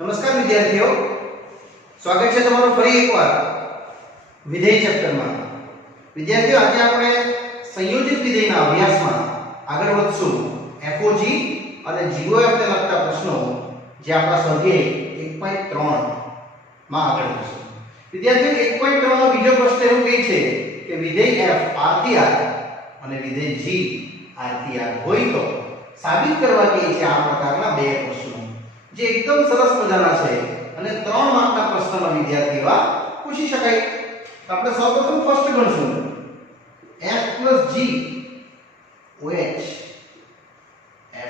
નમસ્કાર વિદ્યાર્થીઓ, સ્વાગત છે તમારું ફરી એકવાર વિધેય ચેપ્ટરમાં. વિદ્યાર્થીઓ, આજે આપણે સંયોજિત વિધેયના અભ્યાસમાં આગળ વધશું. FOG અને GOF ને લગતા પ્રશ્નો જે આપણા સ્વાધ્યાય 1.3 માં આગળ વધશું. વિદ્યાર્થીઓ, 1.3 નો બીજો પ્રશ્ન એવું કહે છે કે વિધેય f RTR અને વિધેય g RTR હોય તો સાબિત કરવા કહે છે આ પ્રકારના બે પ્રશ્નો જે એકદમ સરસ મજાના છે અને 3 માર્કના પ્રશ્નનો વિદ્યાર્થીઓ પૂછી શકાય. તો આપણે સૌપ્રથમ first ગણશું f + g OH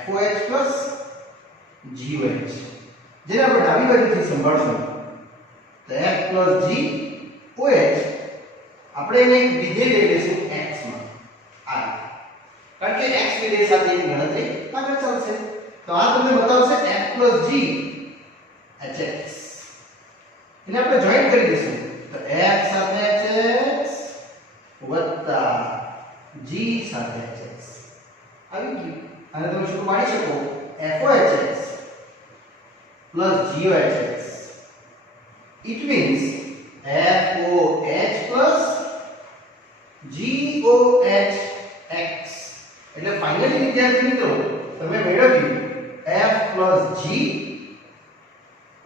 FOH + GOH, જેને આપણે ડાબી બાજુથી સંભાળશું. તો f + g OH આપણે એને એક વિધેય લઈ લઈશું x માં, આ કારણ કે x વિધેય સાથે એની ગણતરી આગળ ચાલશે. તો આ તમને બતાવશે f + g hx, એને આપણે જોઈન્ટ કરી દઈશું. તો f સાથે hx વત્તા g સાથે hx આવી ગયું. અને તમે શું પાડી શકો FOHX + GOHX. It means FOH + GOHX. એટલે ફાઇનલી વિદ્યાર્થી મિત્રો તમે મેળવ્યું f + g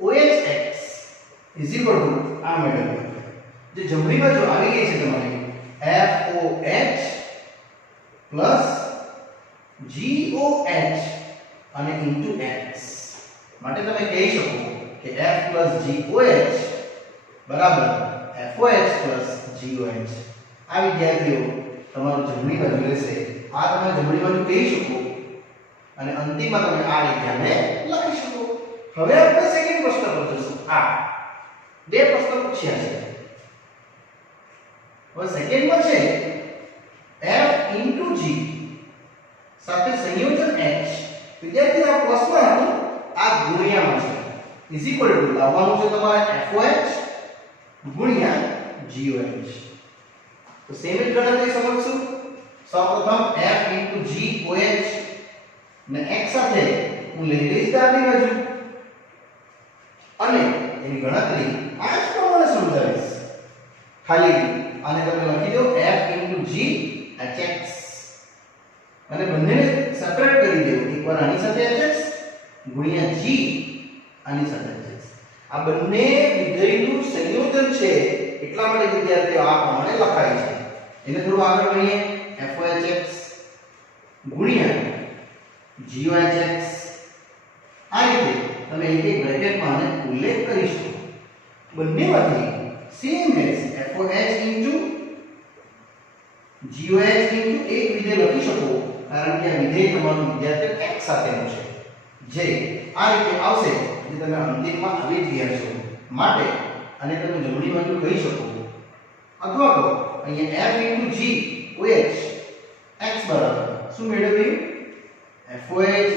OHX આ મેળવ્યું. જે જમણી બાજુ આવી ગઈ છે તમારી FOH + GOH અને * x. માટે તમે કહી શકો કે f + GOH બરાબર FOH + GOH. આ વિદ્યાર્થીઓ તમારું જમણી બાજુ રહેશે. આ તમે જમણી બાજુ કહી શકો અને અંતિમમાં તમે આ રીતે આને લખી શકો. હવે આપણે સેકન્ડ પ્રશ્ન પર જશું. આ બે પ્રશ્ન પૂછ્યા છે. હવે સેકન્ડમાં છે f * g સાથે સંયોજન h. વિદ્યાર્થીઓ, આ પ્લસમાં હતું, આ ગુણ્યામાં છે. = લાવવાનું છે તમારે FOH ગુણ્યા GOH. તો સેમ જ ગણતરી સમજશું. સૌપ્રથમ f * g OH ને x સાથે હું લઈ લઈશ ડાબી બાજુ અને એની ગણતરી આ જ પ્રમાણે સમજાવીશ. ખાલી આને તમે લખી દો f * g hx અને બંનેને સેપરેટ કરી દો. એકવાર આની સાથે hx ગુણ્યા g આની સાથે hx. આ બંને વિધેયનું સંયોજન છે એટલા માટે વિદ્યાર્થીઓ આ પ્રમાણે લખાય છે. એને થોડું આગળ ગણીએ. FOHX ગુણ્યા GOHX. આ રીતે તમે એક એક બ્રેકેટમાં આને ઉલ્લેખ કરી શકો. બંનેમાંથી સેમ એઝ FOH * GOH એક વિધેય લખી શકો કારણ કે આ વિધેય તમારું વિદ્યાર્થી x સાથેનું છે જે આ રીતે આવશે જે તમે અંતિમમાં આવી જ રહ્યા છો. માટે આને તમે જમણી બાજુ કહી શકો અથવા તો અહીંયા f * g OH x બરાબર શું મેળવ્યું FOH *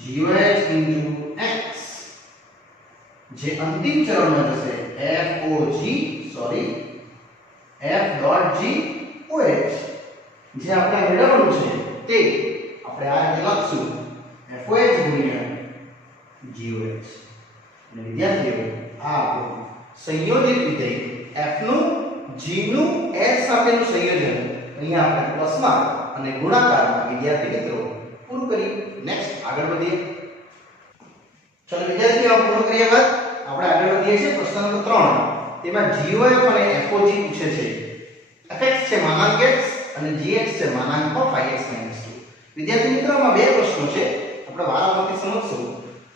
GOH x, જે અંતિમ ચરણમાં જશે FOG F.g OH. જે આપણે મેળવવાનું છે તે આપણે આ રીતે લખશું FOH ગુણ્યા GOH. અને વિદ્યાર્થીઓ, આ આપણું સંયોજિત વિધેય f નું g નું h સાથેનું સંયોજન અહીંયા આપણે પ્લસમાં અને ગુણાકારમાં વિદ્યાર્થી મિત્રો પૂરું કરી. નેક્સ્ટ આગળ વધીએ. ચલો વિદ્યાર્થીઓ, આ પૂરું કર્યા બાદ આપણે આગળ વધીએ છીએ પ્રશ્ન નંબર 3. તેમાં GOF અને FOG પૂછે છે. fx છે માનાંક x અને gx છે માનાંક 5x - 2. વિદ્યાર્થી મિત્રો, આમાં બે પ્રશ્નો છે. આપણે વારાફરતી સમજશું.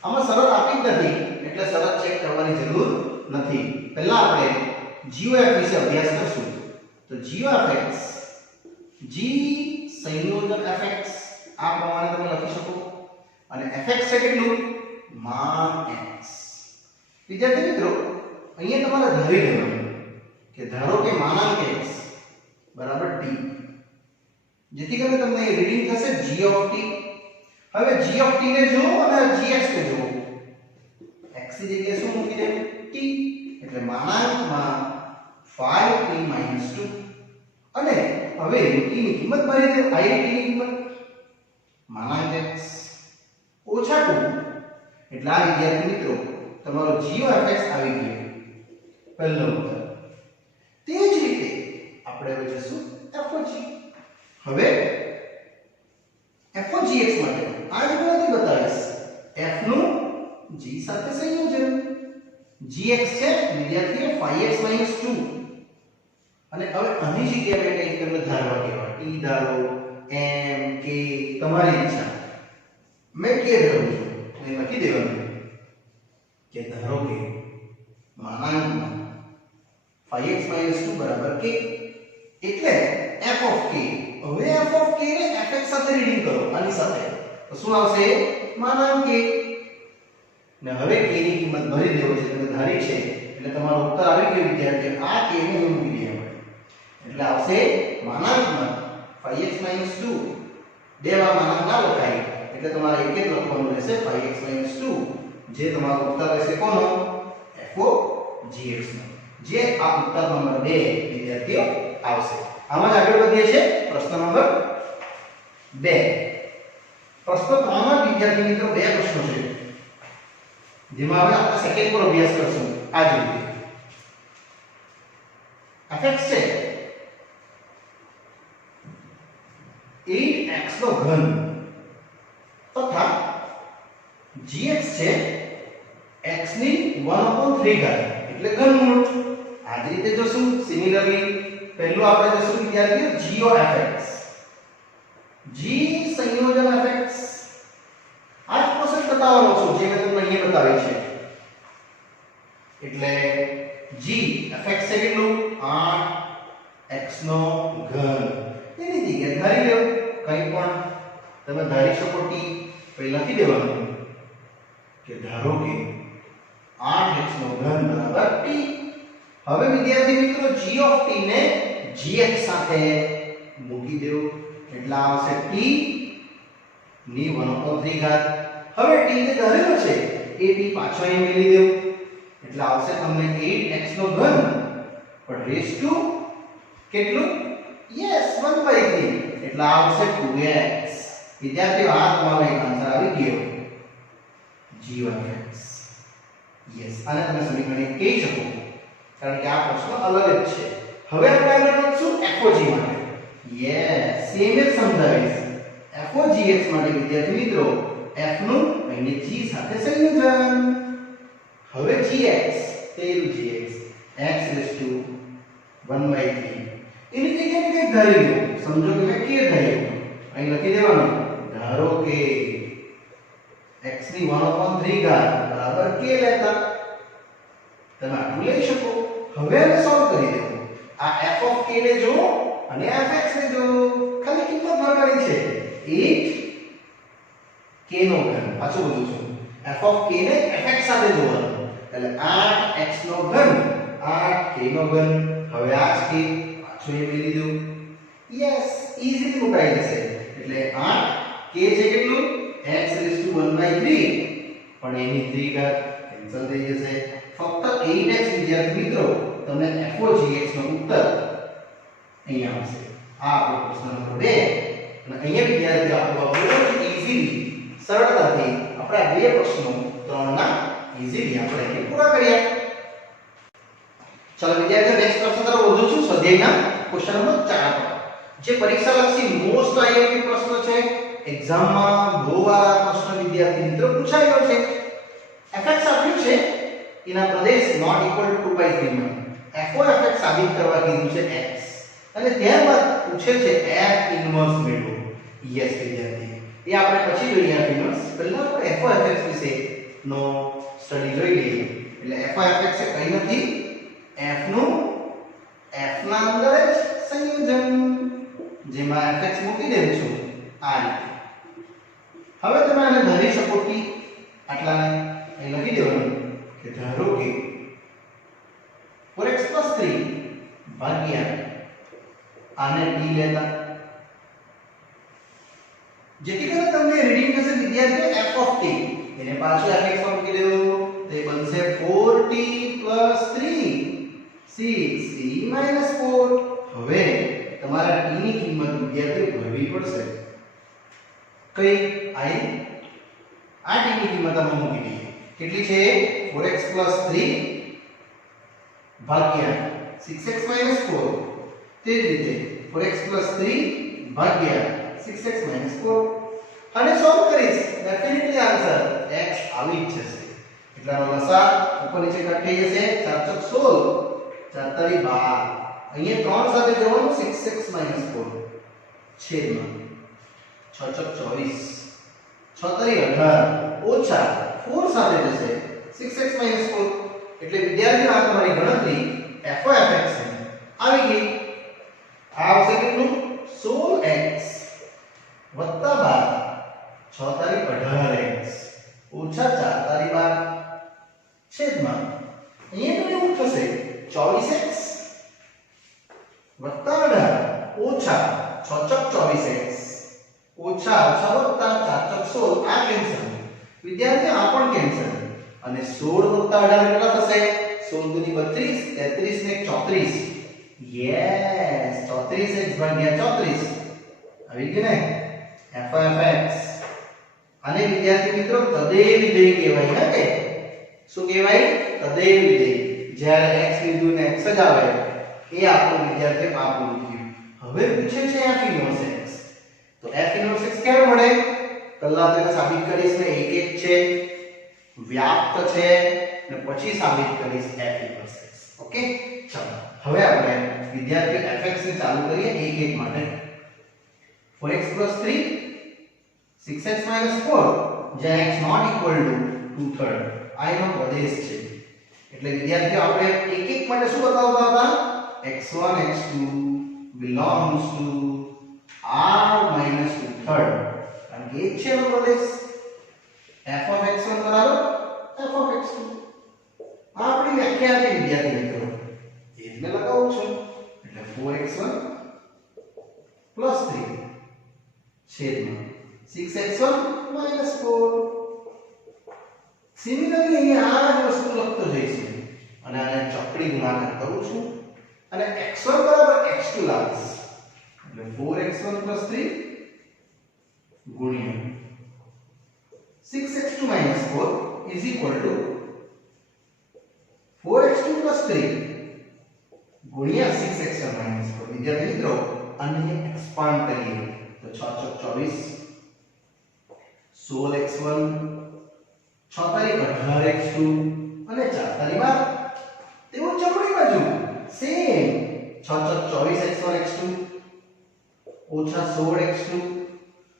આમાં શરત આપી જ નથી એટલે શરત ચેક કરવાની જરૂર નથી. પહેલા આપણે GOF વિશે અભ્યાસ કરશું. તો GOFX g સંયોજન fx આ પ્રમાણે તમે લખી શકો અને fx છે કેટલું માન x. વિદ્યાર્થી મિત્રો, અહીંયા તમારે ધારી લેવાનું કે ધારો કે માનાંક x બરાબર t, જેથી કરીને તમને રીડિંગ થશે g of t. હવે g of t ને જુઓ અને gx ને જુઓ. x ની જગ્યાએ શું મૂકી દેવું t, એટલે માનાંકમાં 5t - 2. અને હવે t ની કિંમત મારી દે. i t ની કિંમત માનાંક x ઓછા 2 એટલે આ વિદ્યાર્થી મિત્રો તમારો g(f(x) આવી ગયો પહેલો ઉત્તર. તે જ રીતે આપણે હવે જશું f(g). હવે f(g(x) માટે આ જ ગણતરી બતાવીશ. f નું g સાથે સંયોજન. gx છે વિદ્યાર્થીઓ 5x - 2. અને હવે આની જગ્યાએ કંઈક તમને ધારવા કહેવાય. t ધારો, m, k તમારી ઈચ્છા. મેં k ધરું છું અને લખી દેવાનું કે ધારો કે માનાંકમાં 5x - 2 બરાબર k એટલે f of k. હવે f of k ને fx સાથે રીડિંગ કરો આની સાથે તો શું આવશે? માનાંક k. ને હવે k ની કિંમત ભરી દેવો છે તમે ધારી છે એટલે તમારો ઉત્તર આવી ગયો વિદ્યાર્થીઓ. આ k ને મૂકી દેવા એટલે આવશે માનાંકમાં 5x - 2. બે વાર માનાંક ના લખાય એટલે તમારે એક જ લખવાનું રહેશે 5x - 2 જે તમારો ઉત્તર રહેશે કોનો? f of gx નો, જે આ ઉત્તર નંબર 2 વિદ્યાર્થીઓ આવશે. આમાં જ આગળ વધીએ છીએ પ્રશ્ન નંબર 2. પ્રશ્ન 3 માં વિદ્યાર્થી મિત્રો બે પ્રશ્નો છે જેમાં હવે આપણે સેકન્ડ પર અભ્યાસ કરશું. આ જ રીતે fx છે 8x નો ઘન તથા gx છે x ની 1/3 ઘાત એટલે ઘનમૂળ. આ જ રીતે જોશું સિમિલરલી પહેલું આપણે જોશું વિદ્યાર્થીઓ g of fx. g સંયોજન fx આ જ પ્રોસેસ બતાવવાનો છું જે મેં તમને અહીંયા બતાવી છે. એટલે g fx છે કેટલું? 8x નો ઘન. એની જગ્યાએ ધારી લો કંઈ પણ તમે ધારી શકો. t પહેલા લખી દેવાનું કે ધારો કે 8x નો ઘન બરાબર t. હવે વિદ્યાર્થી મિત્રો g of t ને gx સાથે મૂકી દેવો એટલે આવશે t ની 1/3 ઘાત. હવે t ને ધારેલો છે એ t પાછો અહીં મેલી દેવો એટલે આવશે તમને 8x નો ઘન પણ રેઝ ટુ કેટલું? યસ 1/3 એટલે આવશે 2x. વિદ્યાર્થીઓ આ તમારો એક આન્સર આવી ગયો g of x. યસ આને તમે સમીકરણ કહી શકો કારણ કે આ પ્રશ્ન અલગ જ છે. હવે આપણે આગળ વધશું f(g) માટે. યસ સેમ જ સમજાવીશ. f(gx) માટે વિદ્યાર્થી મિત્રો f નું અહીં g સાથે સંયોજન. હવે gx તેનું gx x raised to 1/3 એની જગ્યાએ કંઈક ધારી લો. સમજો કે મેં k ધાર્યું અહીં લખી દેવાનું ધારો કે x ની 1/3 ઘાત બરાબર k લેતા તમે આટલું લઈ શકો. હવે અમે સોલ્વ કરી દેવું. આ f of k ને જો અને fx ને જો ખાલી કિંમત ભરવાની છે. 8 k નો ઘન પાછું બોલું છું f of k ને fx સાથે જોડવાનું એટલે 8x નો ઘન 8k નો ઘન. હવે આ જ k પાછું એ મેલી દઉં. યસ ઈઝીલી મુકાઈ જશે એટલે 8k છે કેટલું? x raised to 1/3 પણ એની 3 ઘાત કેન્સલ થઈ જશે. ફક્ત 8x વિદ્યાર્થી મિત્રો તમને f of gx નો ઉત્તર અહીંયા આવશે. આ આપણો પ્રશ્ન નંબર 2 અને અહીંયા વિદ્યાર્થીઓ આપણો બહુ ઈઝીલી સરળતાથી આપણે આ બે પ્રશ્નો 3 ના ઈઝીલી આપણે એને પૂરા કર્યા. ચાલો વિદ્યાર્થીઓ નેક્સ્ટ પ્રશ્ન તરફ વધું છું. સ્વાધ્યાયના ક્વેશ્ચન નંબર 4 પર જે પરીક્ષા લક્ષી મોસ્ટ આઈએમપી પ્રશ્ન છે. એક્ઝામમાં બહુ વાર આ પ્રશ્ન વિદ્યાર્થી મિત્રો પૂછાયો છે. fx આપ્યું છે એના પ્રદેશ નોટ ઇક્વલ ટુ 2/3 માં f of fx સાબિત કરવા કીધું છે x અને ત્યારબાદ પૂછે છે f ઇન્વર્સ મેળવો. યસ વિદ્યાર્થી એ આપણે પછી જોઈએ f ઇન્વર્સ. પહેલા આપણે f of fx વિશે નો સ્ટડી જોઈ લઈએ. એટલે f of fx એ કંઈ નથી f નું f ના અંદર જ સંયોજન જેમાં fx મૂકી દેવું છું આ રીતે. હવે તમે આને ધારી શકો t આટલાને અહીં લખી દેવાનું કે ધારો કે 4x + 3 ભાગ્યા આને t લેતા જેથી કરીને તમને રીડિંગ થશે વિદ્યાર્થીઓ f of t એને પાછું fx માં મૂકી દેવું તે બનશે 4t + 3 6t - 4. હવે તમારા t ની કિંમત વિદ્યાર્થીઓ ભરવી પડશે. કઈ આ t ની કિંમત આમાં મૂકી દઈએ કેટલી છે 4x + 3 ભાગ્યા 6x - 4 તે જ રીતે 4x + 3 ભાગ્યા 6x - 4 અને સોલ્વ કરીશ ડેફિનેટલી આન્સર x આવી જ જશે એટલે આનો લસા ઉપર નીચે કટ થઈ જશે 4 ચોક 16 4 તારી 12 અહીંયા 3 સાથે જવાનું 6x - 4 છેદમાં 6 ચોક 24 6 તારી 18 ઓછા 4 સાથે જશે 6x - 4 એટલે વિદ્યાર્થીઓ આ તમારી ગણતરી f(x) આવી ગઈ આ આવશે કેટલું 16x વત્તા 12 6 તારી 18x ઓછા 4 તારી 12 છેદમાં અહીંયા તો એવું થશે 24x વત્તા 18 ઓછા 6 ચોક 24x ઓછા ઓછા વત્તા 4 ચોક 16 આ કેન્સલ વિદ્યાર્થી આ પણ કેન્સલ અને 16 વત્તા 18 કેટલા થશે 16 દુની 32 33 ને 34 યસ 34x ભાગ્યા 34 આવી ગયું ને f(x) અને વિદ્યાર્થી મિત્રો તદેવ વિધેય કહેવાય ને કે શું કહેવાય તદેવ વિધેય જ્યારે x લીધું ને x જ આવે એ આપણું વિદ્યાર્થી આપવું જોઈએ હવે પૂછે છે f(x) તો f(x) કેમ મળે પહેલા તેને સાબિત કરીશ ને 1 1 છે વ્યાપ્ત છે અને પછી સાબિત કરીશ f(x) ઓકે ચાલો હવે આપણે વિદ્યાર્થી f(x) ને ચાલુ કરીએ 1 1 માટે 4x + 3 6x - 4 જ્યાં x not equal to 2/3 આ એનો પ્રદેશ છે એટલે વિદ્યાર્થીઓ આપણે 1 1 માટે શું બતાવતા હતા x1 x2 belongs to r - 2/3 કારણ કે એ છે એનો પ્રદેશ f(x1) બરાબર f(x2) આ આપણી વ્યાખ્યા છે વિદ્યાર્થી મિત્રો એ જ મેં લગાવું છું એટલે 4x1 + 3 છેદમાં 6x1 - 4 સિમિલરલી અહીંયા આ જ વસ્તુ લખતો જઈશું અને આને ચોકડી ગુણાકાર કરું છું અને x1 = x2 લાવીશ એટલે 4x1 + 3 ગુણ્યા 6x2 - 4 = 4x2 + 3 ગુણ્યા 6x1 - 4 વિદ્યાર્થી મિત્રો આને એક્સપાન્ડ કરીએ તો 6 ચોક 24 16x1 6 તારી 18x2 અને 4 તારી 12 તેઓ જમણી બાજુ સેમ 6 ચોક 24x1 x2 ઓછા 16x2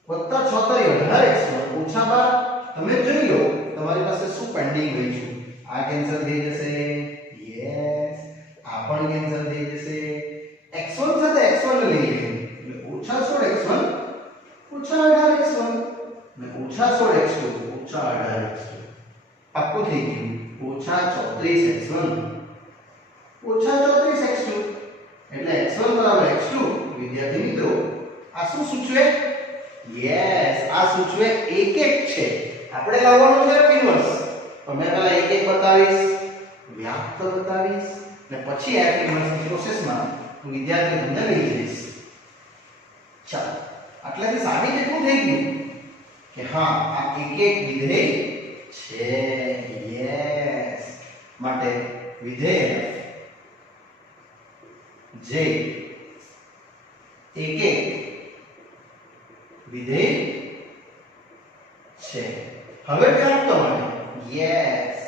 વત્તા 6 તારી 18x1 ઓછા 12 તમે જોઈ લો તમારી પાસે શું પેન્ડિંગ રહી છે આ કેન્સલ થઈ જશે યસ આ પણ કેન્સલ થઈ જશે x1 સાથે x1 ને લઈ લઈએ એટલે ઓછા 16x1 ઓછા 18x1 અને ઓછા 16x2 ઓછા 18x2 પાક્કું થઈ ગયું ઓછા 34x1 ઓછા 34x2 એટલે x1 બરાબર x2 વિદ્યાર્થી મિત્રો આ શું સૂચવે યસ આ સૂચવે 1 1 છે આપણે લાવવાનું છે ઇન્વર્સ તો મેં પહેલા 1 1 બતાવીશ વ્યાપ્ત બતાવીશ અને પછી f ઇન્વર્સ ની પ્રોસેસમાં હું વિદ્યાર્થી તમને લઈ જઈશ ચાલો આટલાથી સાબિત એટલું થઈ ગયું કે હા આ 1 1 વિધેય છે યસ માટે વિધેય જે 1 1 વિધેય છે હવે વ્યાપ્ત માટે યસ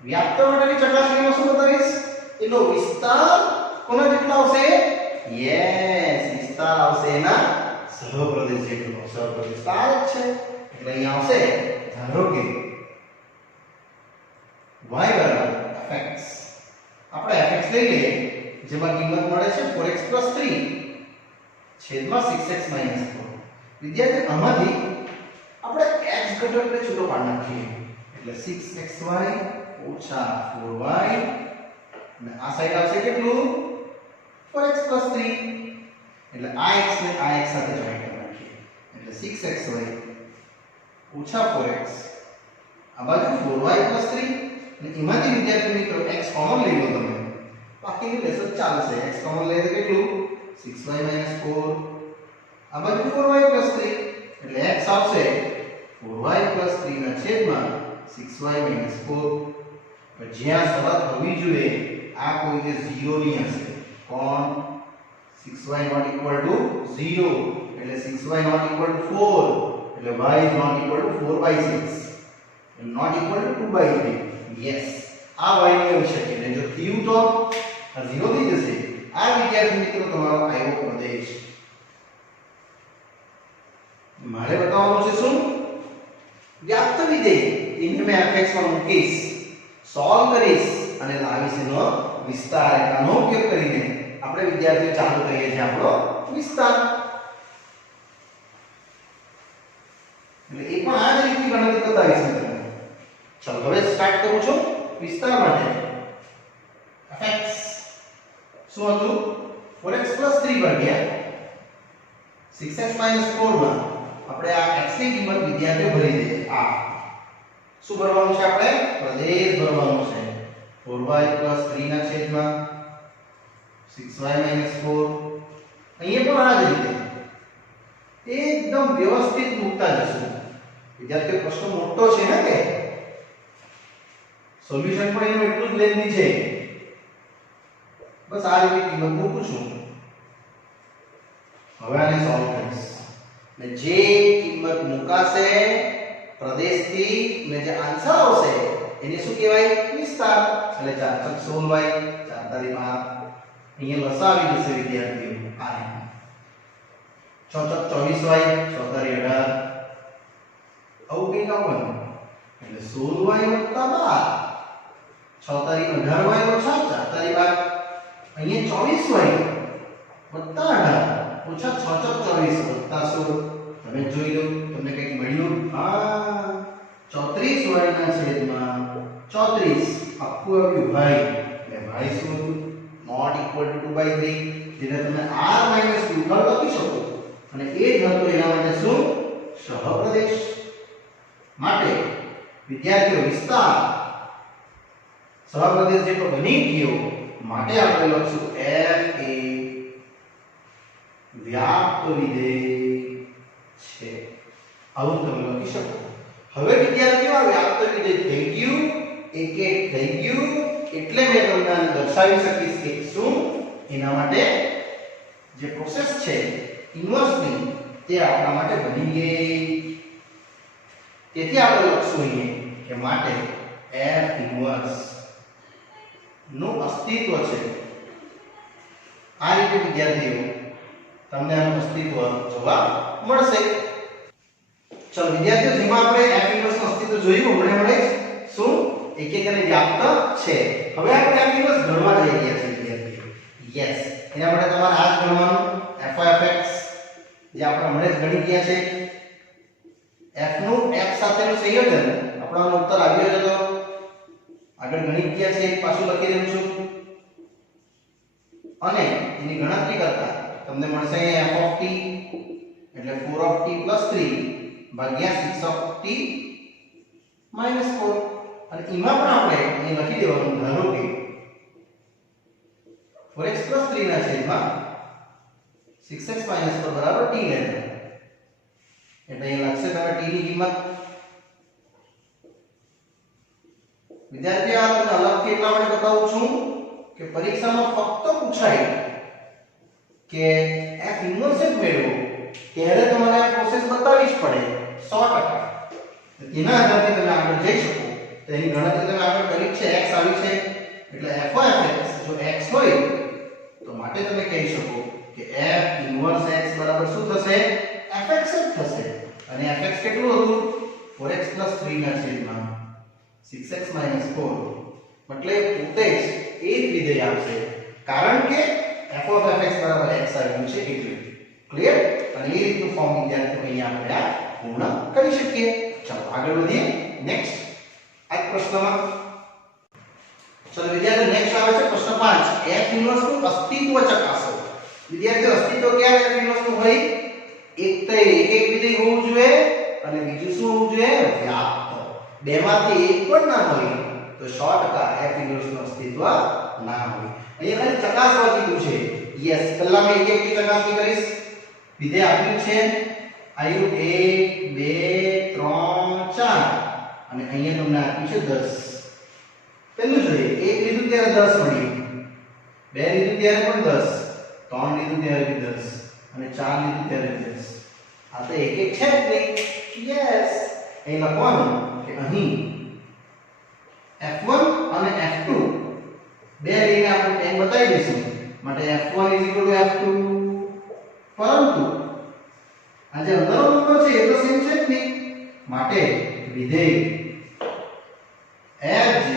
વ્યાપ્ત માટેની ચકાસણીમાં શું બતાવીશ એનો વિસ્તાર કોના જેટલો આવશે યસ વિસ્તાર આવશે એના સહપ્રદેશ જેટલો સહપ્રદેશ વિસ્તાર છે એટલે અહીંયા આવશે ધારો કે y = fx આપણે fx લઈ લઈએ જેમાં કિંમત મળે છે 4x + 3 છેદમાં 6x - 4 વિદ્યાર્થી આમાંથી આપણે x ઘટકને છૂટો પાડી નાખીએ એટલે 6xy ઓછા 4y અને આ સાઈડ આવશે કેટલું 4x + 3 એટલે આ x ને આ x સાથે જોઈન્ટ કરી નાખીએ એટલે 6xy ઓછા 4x આ બાજુ 4y + 3 અને એમાંથી વિદ્યાર્થી મિત્રો x કોમન લઈ લો તમે બાકીની લેસો ચાલશે x કોમન લઈએ તો કેટલું 6y - 4 આ બાજુ 4y + 3 એટલે x આવશે 4y + 3 ના છેદમાં 6y - 4 પણ જ્યાં શરત હોવી જોઈએ આ કોઈને 0 ની હશે કોણ 6y ≠ 0 એટલે 6y ≠ 4 એટલે y is not equal to 4/6 and not equal to 2/3 yes આ y ને આવી શકે એટલે જો થયું તો આ 0 થઈ જશે આ વિદ્યાર્થી મિત્રો તમારો આયો પ્રદેશ મારે બતાવવાનું છે શું વ્યાપ્ત વિધેય એને મેં fx માં મૂકીશ સોલ્વ કરીશ અને લાવીશ એનો વિસ્તાર રેખાનો ઉપયોગ કરીને આપણે વિદ્યાર્થીઓ ચાલુ કરીએ છીએ આપણો વિસ્તાર એટલે એ પણ આ જ રીતની ગણતરી બતાવીશ તમને ચાલો હવે સ્ટાર્ટ કરું છું વિસ્તાર માટે fx શું હતું 4x + 3 ભાગ્યા 6x - 4 માં આપણે આ x ની કિંમત વિદ્યાર્થીઓ ભરી દઈએ આ શું ભરવાનું છે આપણે પ્રદેશ ભરવાનું છે 4y + 3 ના છેદમાં 6y - 4 અહીંયા પણ આ જ રીતે એકદમ વ્યવસ્થિત મૂકતા જશું વિદ્યાર્થીઓ પ્રશ્ન મોટો છે ને કે સોલ્યુશન પણ એનું એટલું જ લેન્ધી છે બસ આ રીતે કિંમત મૂકું છું હવે આને સોલ્વ કરીશ ને જે કિંમત મુકાશે પ્રદેશથી ને જે આન્સર આવશે એને શું કહેવાય વિસ્તાર એટલે 4 × 16y 4 × 12 અહીંયા લસાવી જશે વિદ્યાર્થીઓ આને 6 × 24y 6 × 18 આવું કંઈક આવવાનું એટલે 16y + 12 6 × 18y - 4 4 × 12 અહીંયા 24y + 18 ઓછા 6 × 24 + 16 તમે જોઈ લો તમને કંઈક મળ્યું હા 34y ના છેદમાં 34 આખું આવ્યું ભાઈ એટલે ભાઈ શું હતું નોટ ઇક્વલ ટુ 2/3 જેને તમે r - 2 પર લખી શકો અને એ જ હતો એના માટે શું સહપ્રદેશ માટે વિદ્યાર્થીઓ વિસ્તાર સહપ્રદેશ જેટલો બની ગયો માટે આપણે લખશું f એ વ્યાપ્ત વિધેય છે આવું તમે લખી શકો હવે વિદ્યાર્થીઓ આ વ્યાપ્ત વિધેય થઈ ગયું એક એક થઈ ગયું એટલે મેં તમને દર્શાવી શકીશ કે શું એના માટે જે પ્રોસેસ છે ઇન્વર્સની તે આપણા માટે બની ગઈ તેથી આપણે લખશું અહીંયા કે માટે f ઇન્વર્સ નું અસ્તિત્વ છે આ રીતે વિદ્યાર્થીઓ તમને આનું અસ્તિત્વ જોવા મળશે ચલો વિદ્યાર્થીઓ જેમાં આપણે f ઇન્વર્સ નું અસ્તિત્વ જોયું હમણે શું એક એક અને વ્યાપ્ત છે હવે આપણે f ઇન્વર્સ ગણવા જઈ રહ્યા છીએ વિદ્યાર્થીઓ યસ એના માટે તમારે આ જ ગણવાનું f(x) જે આપણે હમણે જ ગણી ગયા છે f નું x સાથેનું સંયોજન આપણો ઉત્તર આવ્યો જ હતો આગળ ગણી ગયા છે પાછું લખી રહ્યો છું અને એની ગણતરી કરતા તમને મળશે f(t) એટલે 4(t + 3 ભાગ્યા 6(t - 4 અને એમાં પણ આપણે અહીં લખી દેવાનું ધારો કે 4x + 3 ના છેદમાં 6x - 4 બરાબર t લેજો એટલે અહીં લખશે તમે t ની કિંમત વિદ્યાર્થીઓ આ તમને અલગથી એટલા માટે બતાવું છું કે પરીક્ષામાં ફક્ત પૂછાય કે f ઇન્વર્સ જ મેળવો ત્યારે તમારે આ પ્રોસેસ બતાવવી જ પડે 100% એના આધારથી તમે આગળ જઈ શકો તો એની ગણતરી તમે આગળ કરી છે x આવી છે એટલે f(x) જો x હોય તો માટે તમે કહી શકો કે f ઇન્વર્સ x બરાબર શું થશે fx જ થશે અને fx કેટલું હતું 4x + 3 ના છેદમાં 6x - 4 એટલે પોતે જ એ જ વિધેય આવશે કારણ કે f(x) બરાબર x આવ્યું છે એટલે ક્લિયર અને એ રીતનું ફોર્મ વિદ્યાર્થીઓ અહીંયા આપણે આ પૂર્ણ કરી શકીએ ચાલો આગળ વધીએ નેક્સ્ટ આ પ્રશ્નમાં ચલો વિદ્યાર્થીઓ નેક્સ્ટ આવે છે પ્રશ્ન 5 f ઇન્વર્સ નું અસ્તિત્વ ચકાસો વિદ્યાર્થીઓ અસ્તિત્વ ક્યારે f ઇન્વર્સ નું હોય એક તો એક વિધેય હોવું જોઈએ અને બીજું શું હોવું જોઈએ વ્યાપ્ત બેમાંથી એક પણ ના હોય તો 100% f ઇન્વર્સ નું અસ્તિત્વ ના હોય અહીંયા ખાલી ચકાસવા કીધું છે યસ પહેલા મેં એક એકની ચકાસણી કરીશ વિધેય આપ્યું છે આયુ 1 2 3 4 અને અહીંયા તમને આપ્યું છે 10. પેલું જોઈએ, 1 લીધું ત્યારે 10 મળ્યું, 2 લીધું ત્યારે પણ 10, 3 લીધું ત્યારે બી 10 અને 4 લીધું ત્યારે 10. આ તો એક એક છે જ નહીં. યસ, અહીં લખવાનું કે અહીં F1 અને F2 બે લઈને આપણે ટેન બતાવી દઈશું, માટે F1 F2. પરંતુ આ જે અંદરનો નંબર છે એ તો સેમ છે જ નહીં, માટે વિધેય Fj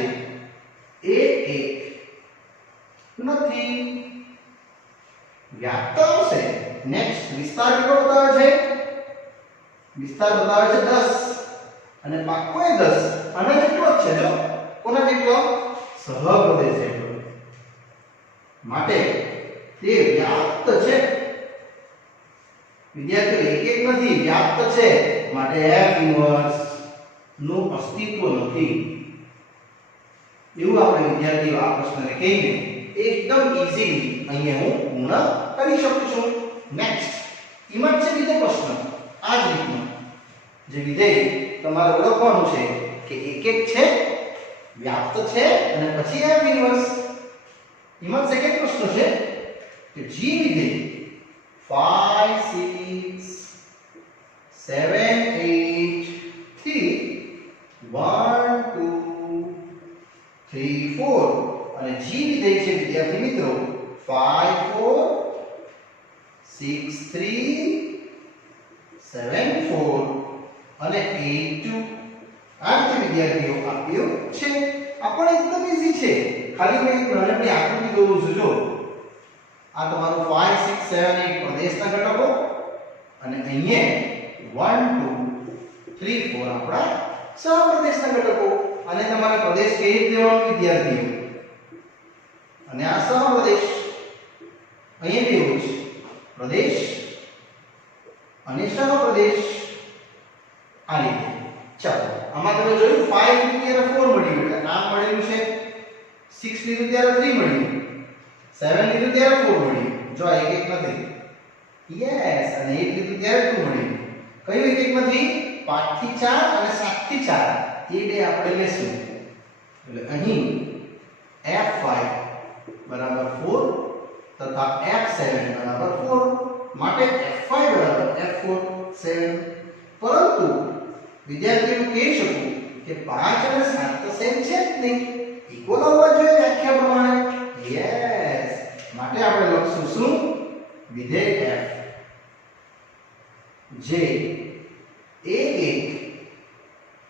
એ એક નથી. વ્યાપ્ત આવશે. નેક્સ્ટ વિસ્તાર કેટલો બતાવે છે? વિસ્તાર બતાવે છે 10 અને પાક્કો એ 10 અને કેટલો છે જો કોના જેટલો? સહપ્રદેશ જેટલો. માટે તે વ્યાપ્ત છે. વિદ્યાર્થીઓ એક એક નથી, વ્યાપ્ત છે. માટે F ઇન્વર્સ નું અસ્તિત્વ નથી. એવું આપણે વિદ્યાર્થીઓ આ પ્રશ્નને કહીને એકદમ ઈઝીલી અહીંયા હું પૂર્ણ કરી શકું છું. નેક્સ્ટ એમાં છે બીજો પ્રશ્ન. આ જ રીતનો જે વિધેય તમારે ઓળખવાનું છે કે એક એક છે, વ્યાપ્ત છે અને પછી F ઇન્વર્સ. એમાં સેકન્ડ પ્રશ્ન છે કે G વિધેય 5 6 7 8 થી 1 2 3 4 અને G વિધેય છે વિદ્યાર્થી મિત્રો 5 4 6 3 7 4 અને 8 2. આ રીતે વિદ્યાર્થીઓ આપ્યું છે. આ પણ એકદમ ઈઝી છે. ખાલી મેં એક નાનકડી આકૃતિ દોરું છું. જો આ તમારું 5 6 7 8 પ્રદેશના ઘટકો અને અહીંયા 1 2 3 4 આપણા સહપ્રદેશના ઘટકો. અને તમારે પ્રદેશ કઈ રીતે દેવાનો વિદ્યાર્થીઓ? અને આ સહપ્રદેશ અહીંયા બી એવું છે, પ્રદેશ અને સહપ્રદેશ. આ રીતે. ચાલો આમાં તમે જોયું 5 લીધું ત્યારે 4 મળ્યું એટલે નામ મળેલું છે, 6 લીધું ત્યારે 3 મળ્યું, 7 લીધું ત્યારે 4 મળ્યું. જો આ એક એક નથી. યસ, અને 8 લીધું ત્યારે 2 મળ્યું. કયું એક એક નથી? 5 થી 4 અને 7 થી 4 એ બે આપણે લેશું. એટલે અહીં F5 બરાબર 4 તથા F7 બરાબર 4. માટે F5 બરાબર F4 7. પરંતુ વિદ્યાર્થીઓ કહી શકું કે 5 અને 7 તો સેમ છે જ નહીં, ઇક્વલ હોવા જોઈએ વ્યાખ્યા પ્રમાણે. યસ, માટે આપણે લખશું શું? વિધેય F જે એક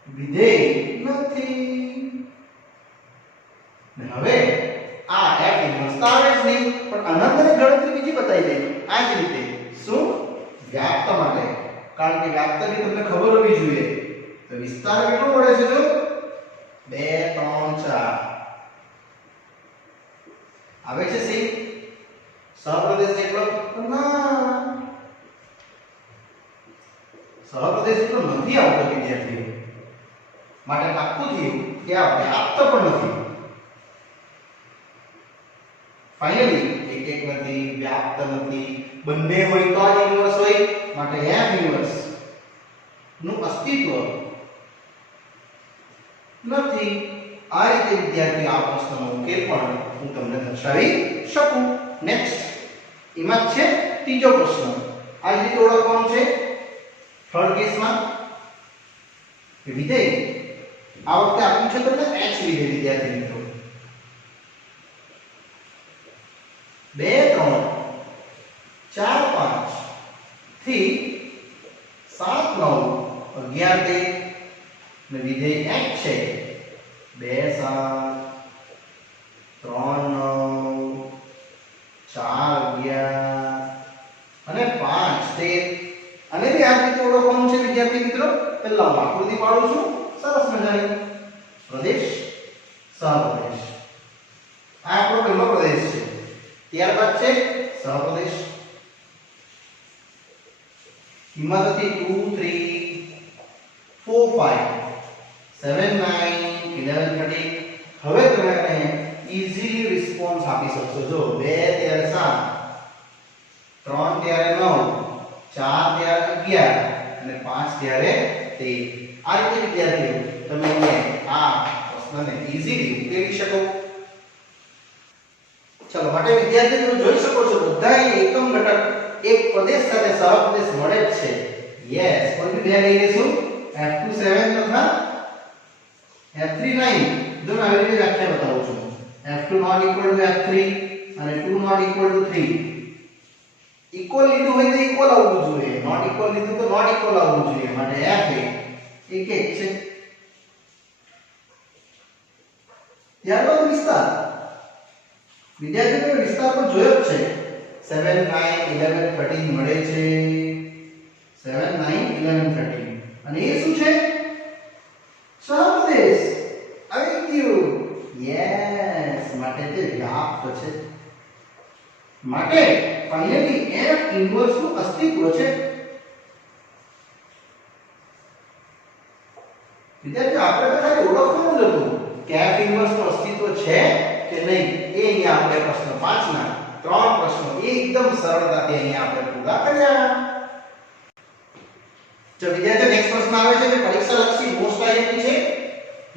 વિધેય નથી. ને હવે આ F ઇન્વર્સ આવે જ નહીં, પણ અનંતની ગણતરી બીજી બતાવી દઈએ. આ જ રીતે શું? વ્યાપ્ત માટે. કારણ કે વ્યાપ્તની તમને ખબર હોવી જોઈએ. તો વિસ્તાર કેટલો મળે છે? જો 2 3 4 આવે છે. સી સહપ્રદેશ જેટલો ના, સહપ્રદેશ એટલો નથી આવતો વિદ્યાર્થીઓ. માટે પાક્કું થયું કે આ વ્યાપ્ત પણ નથી. ફાઇનલી એક એક નથી, વ્યાપ્ત નથી, બંને હોય તો જ ઇન્વર્સ હોય. માટે F ઇન્વર્સ નું અસ્તિત્વ નથી. આ રીતે વિદ્યાર્થી આ પ્રશ્નનો ઉકેલ પણ હું તમને દર્શાવી શકું. નેક્સ્ટ એમાં છે ત્રીજો પ્રશ્ન. આ રીતે ઓળખવાનું છે થર્ડ કેસમાં વિધેય. આ વખતે આપ્યું છે તમને H વિધેય વિદ્યાર્થી મિત્રો. 2 3 4 5 થી 7 9 11 ને વિધેય H છે 2 7 3 9 4 11 અને 5 13. અને બી આ રીતે ઓળખવાનું છે વિદ્યાર્થી મિત્રો. પહેલા હું આકૃતિ પાડું છું સરસ મજાની. પ્રદેશ સહપ્રદેશ. આ આપણો પહેલો પ્રદેશ છે. ત્યારબાદ છે સહપ્રદેશ. હિમાલયથી 2 3 4 5 7 9 11 13. હવે તમે અહીં ઈઝીલી રિસ્પોન્સ આપી શકશો. જો 2 ત્યારે 7, 3 ત્યારે 9, 4 ત્યારે 11 અને 5 ત્યારે 13. આ રીતે વિદ્યાર્થીઓ તમે પ્રશ્નને ઈઝીલી ઉકેલી શકો. ચલો માટે વિદ્યાર્થીઓ તમે જોઈ શકો છો બધા એકમ ઘટક એક પ્રદેશ સાથે સહપ્રદેશ મળે જ છે. યસ કોઈ બી બે લઈ લેશું F2 7 તથા F3 9. જો હું આવી રીતે વ્યાખ્યા બતાવું છું F2 not equal to F3 અને 2 not equal to 3. ઇક્વલ લીધું હોય તો ઇક્વલ આવવું જોઈએ, નોટ ઇક્વલ લીધું તો નોટ ઇક્વલ આવવું જોઈએ. માટે F એ એક છે. ત્યારબાદ વિસ્તાર. વિદ્યાર્થીઓ વિસ્તાર પણ જોયો જ છે. 7 9 11 13 મળે છે. 7 9 11 13 અને એ શું છે? સહપ્રદેશ. આવી ગયું. યસ માટે તે વ્યાપ્ત છે. માટે ફાઇનલી F ઇન્વર્સ નું અસ્તિત્વ છે. વિદ્યાર્થીઓ આપણે તો ખાલી ઓળખવાનું જ હતું કે F ઇન્વર્સ નું અસ્તિત્વ છે કે નહીં. એ અહીંયા આપણે પ્રશ્ન 5 ના ત્રણ પ્રશ્નો એકદમ સરળતાથી અહીંયા આપણે પૂરા કર્યા. જો વિદ્યાર્થીઓ નેક્સ્ટ પ્રશ્ન આવે છે કે પરીક્ષા લક્ષી મોસ્ટ આઈએમપી છે.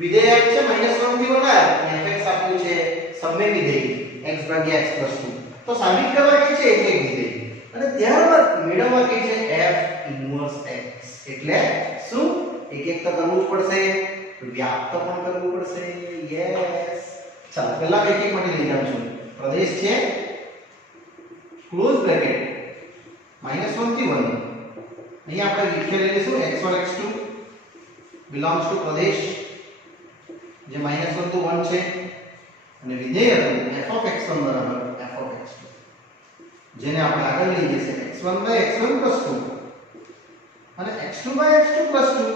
વિધેય છે -1 થી વધારે અને fx આપ્યું છે સમય વિધેય x ભાગ્યા x 2. તો સાબિત કરવા કે છે એક એક વિધેય અને ત્યારબાદ મેળવવા કે છે f ઇન્વર્સ x. એટલે શું? એક એક તો કરવું જ પડશે, વ્યાપ્ત પણ કરવું પડશે. યસ. ચાલો પહેલા એક એક માટે લઈ જાઉં છું. પ્રદેશ છે ક્લોઝ બ્રેકેટ -1 થી 1. અહીંયા આપણે વ્યાખ્યા લઈ લઈશું x1 x2 belongs to પ્રદેશ જે -1 to 1 છે અને વિધેય હતું fx1 બરાબર fx2 જેને આપણે આગળ લઈ જશે x1/x1 + 2 અને x2/x2 + 2.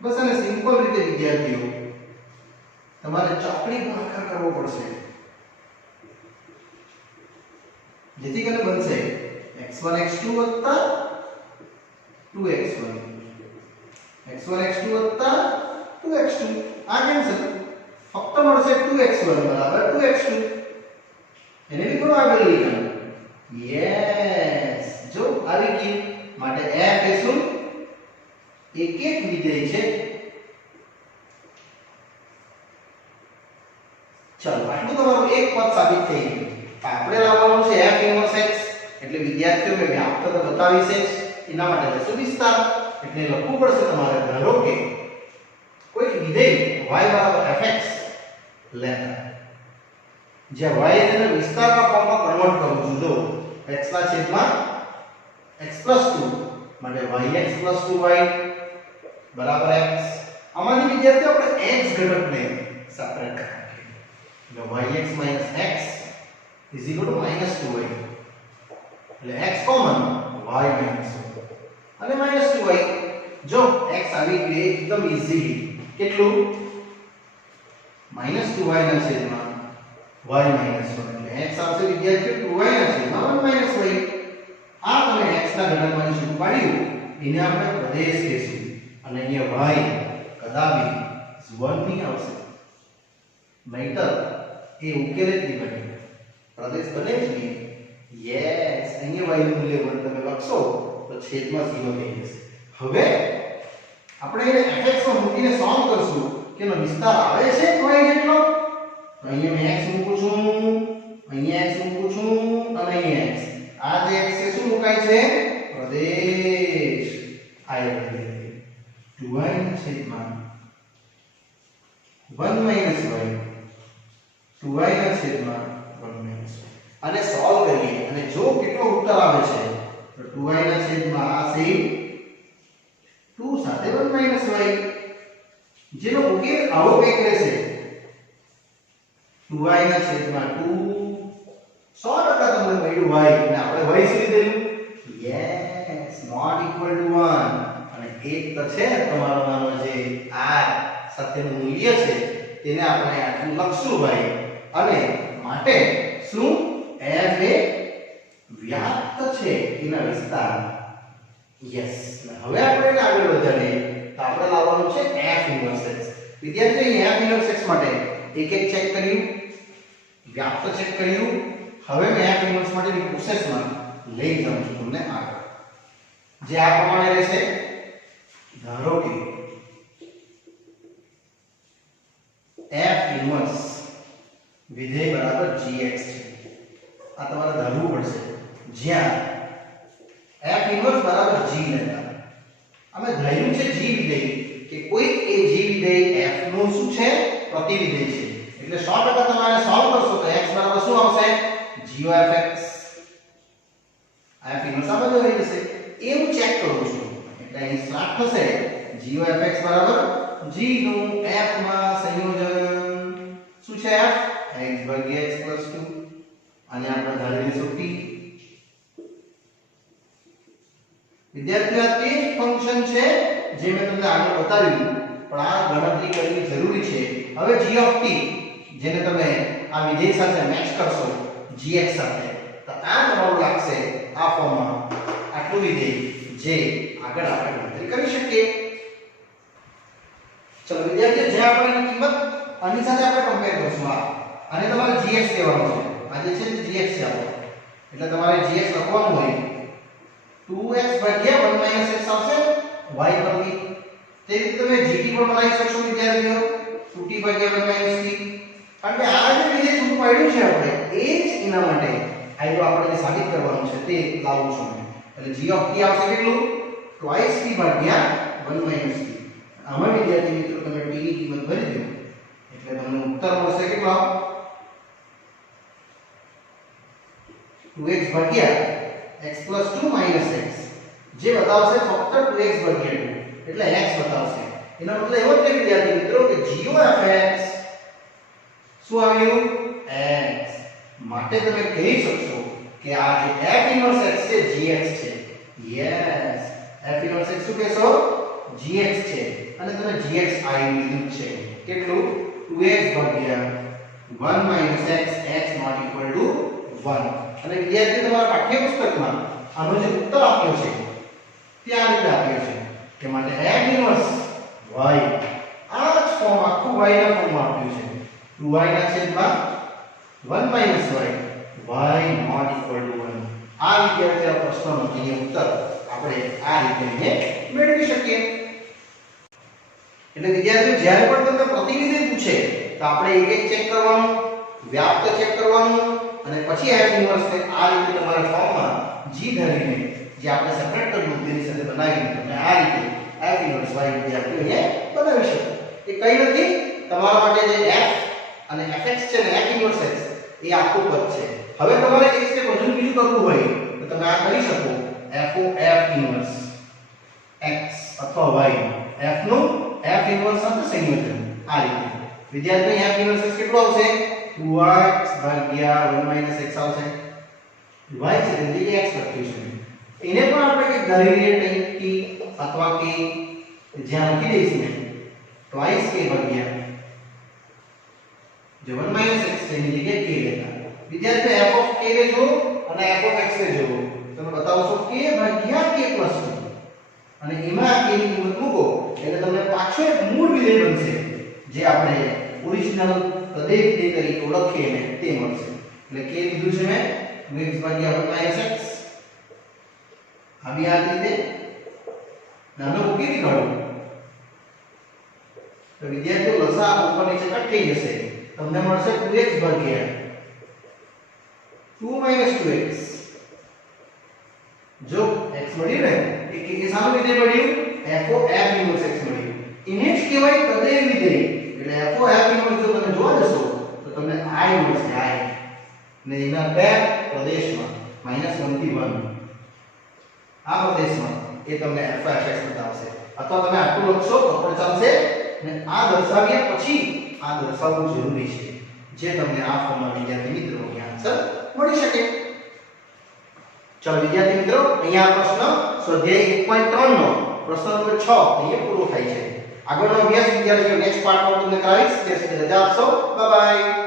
બસ આને સિમ્પલ રીતે વિદ્યાર્થીઓ તમારે ચોકડી ગુણાકાર કરવો પડશે જેથી કરીને બનશે x1 x2 + 2x1 x1 x2 + 2x2. આ કેન્સલ ફક્ત મળશે 2x1 બરાબર 2x2. એને બી કોણ આગળ લઈ જવાનું. યસ જો આવી ગયું. માટે f એ શું? એક એક વિધેય છે. ચાલો આટલું તમારું એક પદ સાબિત થઈ ગયું. આપણે લાવવાનું છે f ઇન્વર્સ x. એટલે વિદ્યાર્થીઓ મેં વ્યાપ્ત બતાવી છે એના માટે લેશું વિસ્તાર. એટલે લખવું પડશે તમારે ધારો કે કોઈ વિધેય y બરાબર fx લેતા જે y એને વિસ્તારના ફોર્મમાં કન્વર્ટ કરું છું. જો x ના છેદમાં x + 2 માટે yx + 2y બરાબર x. આમાંથી વિદ્યાર્થીઓ આપણે x ઘટકને સેપરેટ રાખીએ. એટલે yx - x = -2y. એટલે x કોમન y - 2 અને -2y. જો x આવી ગયું એકદમ ઈઝીલી કેટલું? -2y ના છેદમાં y - 1 એટલે x આવશે વિદ્યાર્થીઓ 2y ના છેદમાં 1 - y. આ તમે x ના ઘટકમાંથી શું પાડ્યું એને આપણે પ્રદેશ કહીશું અને અહીંયા y કદાપી 1 નહીં આવશે. નહીતર એ ઉકેલ જ નહીં બને, પ્રદેશ બને જ નહીં. યસ અહીંયા y નું મૂલ્ય 1 તમે લખશો તો છેદમાં 0 થઈ જશે. હવે આપણે એને fx માં મૂકીને સોલ્વ કરશું કે એનો વિસ્તાર આવે છે y જેટલો. તો અહીંયા મેં x મૂકું છું, અહીંયા x મૂકું છું અને અહીંયા x. આ જે x છે શું મુકાય છે? પ્રદેશ. આ એક 2y ના છેદમાં 1 - y 2y ના છેદમાં 1 - y. અને સોલ્વ કરીએ અને જો કેટલો ઉત્તર આવે છે તો 2y ના છેદમાં આ સેમ 2 સાથે 1 - y. જેનો ઉકેલ આવો કંઈક રહેશે 2y ના છેદમાં 2 100% તમને મળ્યું y અને આપણે y શું લીધેલું? યસ નોટ ઇક્વલ ટુ 1 અને એક તો છે તમારો નાનો જે r સાથેનું મૂલ્ય છે તેને આપણે આટલું લખશું y અને માટે શું f એ વ્યાપ્ત છે એના વિસ્તાર. યસ હવે આપણે એને આગળ વધારીએ તો આપણે લાવવાનું છે f ઇન્વર્સ x. વિદ્યાર્થીઓ f ઇન્વર્સ x માટે એક એક ચેક કર્યું, વ્યાપ્ત ચેક કર્યું. હવે મેં f ઇન્વર્સ માટેની પ્રોસેસમાં લઈ જાઉં છું તમને આગળ જે આ પ્રમાણે રહેશે. ધારો કે વિધેય બરાબર gx છે. આ તમારે ધારવું પડશે. જ્યાં f ઇન્વર્સ બરાબર g લેતા અમે ધાર્યું છે g વિધેય કે કોઈ એ g વિધેય f નું શું છે પ્રતિવિધેય છે. એટલે 100% તમારે સોલ્વ કરશો તો x બરાબર શું આવશે g of x. f inverse આ બધું આવી જશે. એ હું ચેક કરું છું એટલે અહીં સ્ટાર્ટ થશે g of x બરાબર g નું f માં સંયોજન શું છે f x ભાગ્યા x + 2 અને આપણે ધારી લઈશું t. વિદ્યાર્થીઓ આ તે જ ફંક્શન છે જે મેં તમને આગળ બતાવ્યું પણ આ ગણતરી કરવી જરૂરી છે. હવે g of t જેને તમે આ વિધેય સાથે મેચ કરશો gx સાથે તો આ તમારું લાગશે આ ફોર્મમાં આટલું વિધેય જે આગળ આપણે ગણતરી કરી શકીએ. ચલો વિદ્યાર્થીઓ જે આપણે કિંમત આની સાથે આપણે કમ્પેર કરશું આને તમારે gx કહેવાનું છે. આ જે છે તે gx છે આપણો એટલે તમારે gx લખવાનું હોય 2x ભાગ્યા 1 x આવશે y પરથી. તે રીતે તમે gt પણ બનાવી શકશો વિદ્યાર્થીઓ 2t ભાગ્યા 1 t. કારણ કે આ જે વિધેય છૂટું પાડ્યું છે આપણે એ જ એના માટે આયરો આપણે સાબિત કરવાનું છે તે લાવું છું. એટલે g of t આવશે કેટલું twice t ભાગ્યા 1 t. આમાં વિદ્યાર્થી મિત્રો તમે t ની કિંમત ભરી દો એટલે તમને ઉત્તર મળશે કેટલો 2x ભાગ્યા x + 2 - x જે બતાવશે ફક્ત 2x ભાગ્યા 2 એટલે x બતાવશે. એનો મતલબ એવો જ છે વિદ્યાર્થી મિત્રો કે g of x શું આવ્યું x. માટે તમે કહી શકશો કે આ જે f ઇન્વર્સ x છે gx છે. યસ f ઇન્વર્સ x શું કહેશો gx છે અને તમે gx આવી લીધું છે કેટલું 2x ભાગ્યા 1 - x x not equal to 1. અને વિદ્યાર્થી તમારા પાઠ્યપુસ્તકમાં આનો જે ઉત્તર આપ્યો છે તે આ રીતે આપ્યો છે કે માટે f ઇન્વર્સ y આ જ ફોર્મ આખું y ના ફોર્મમાં આપ્યું છે 2y ના છેદમાં 1 - y y not equal to 1. આ વિદ્યાર્થી આ પ્રશ્નનો એનો ઉત્તર આપણે આ રીતે મેળવી શકીએ. એટલે વિદ્યાર્થીઓ જ્યારે પણ તમને પ્રતિવિધેય પૂછે તો આપણે એક એક ચેક કરવાનું વ્યાપ્ત ચેક કરવાનું અને પછી f ઇન્વર્સ ને આ રીતે તમારા ફોર્મમાં g ધરીને જે આપણે સેપરેટ કર્યું તેની સાથે બનાવીને તમે આ રીતે f ઇન્વર્સ y વિદ્યાર્થીઓ અહીંયા બનાવી શકો. એ કઈ નથી તમારા માટે જે f અને fx છે ને f ઇન્વર્સ x એ આખું પદ છે. હવે તમારે એક સ્ટેપ હજુ બીજું કરવું હોય તો તમે આ કરી શકો f ઇન્વર્સ x અથવા y f નું f ઇન્વર્સ સાથે સંયોજન આ રીતે. વિદ્યાર્થીઓ f ઇન્વર્સ x કેટલો આવશે 2x ભાગ્યા 1 - x આવશે. y છે એટલે x લખ્યું છે એને પણ આપણે કે ધારી લઈએ t અથવા k જ્યાં મૂકી દઈશું ને twice k ભાગ્યા જે 1 - x છે એની જગ્યાએ k લેતા. વિદ્યાર્થીઓ f of k લેજો અને f of x લેજો તમે બતાવશો k ભાગ્યા k + 2 અને એમાં k ની કિંમત મૂકો એટલે તમને પાછો એક મૂળ વિધેય બનશે જે આપણે ઓરિજિનલ પ્રદેય વિધેય તરીકે ઓળખીએ ને તે મળશે. એટલે k લીધું છે મેં 2x ભાગ્યા 1 - x આવી આ રીતે નાનો ઉકેલી કાઢો તો વિદ્યાર્થીઓ લસા ઉપર નીચે કટ થઈ જશે તમને મળશે 2x ભાગ્યા 2 - 2x. જો x મળ્યું ને એ સાનું વિધેય મળ્યું f of f inverse x મળ્યું એને જ કહેવાય પ્રદેય વિધેય. એટલે f of f ઇન્વર્સ જો તમે જોવા જશો તો તમને i મળશે i ને એના બે પ્રદેશમાં -1 થી 1 આ પ્રદેશમાં એ તમને f of f બતાવશે. અથવા તમે આટલું લખશો તો પણ ચાલશે ને આ દર્શાવ્યા પછી આ દર્શાવવું જરૂરી છે જે તમને આ ફોર્મમાં વિદ્યાર્થી મિત્રો આન્સર મળી શકે. ચલો વિદ્યાર્થી મિત્રો અહીંયા આ પ્રશ્ન સ્વાધ્યાય 1.3 નો પ્રશ્ન નંબર 6 અહીંયા પૂરો થાય છે. આગળનો અભ્યાસ વિદ્યાર્થીઓ નેક્સ્ટ પાર્ટમાં તમને કરાવીશ. ત્યાં સુધી રજા આપશો. Bye bye.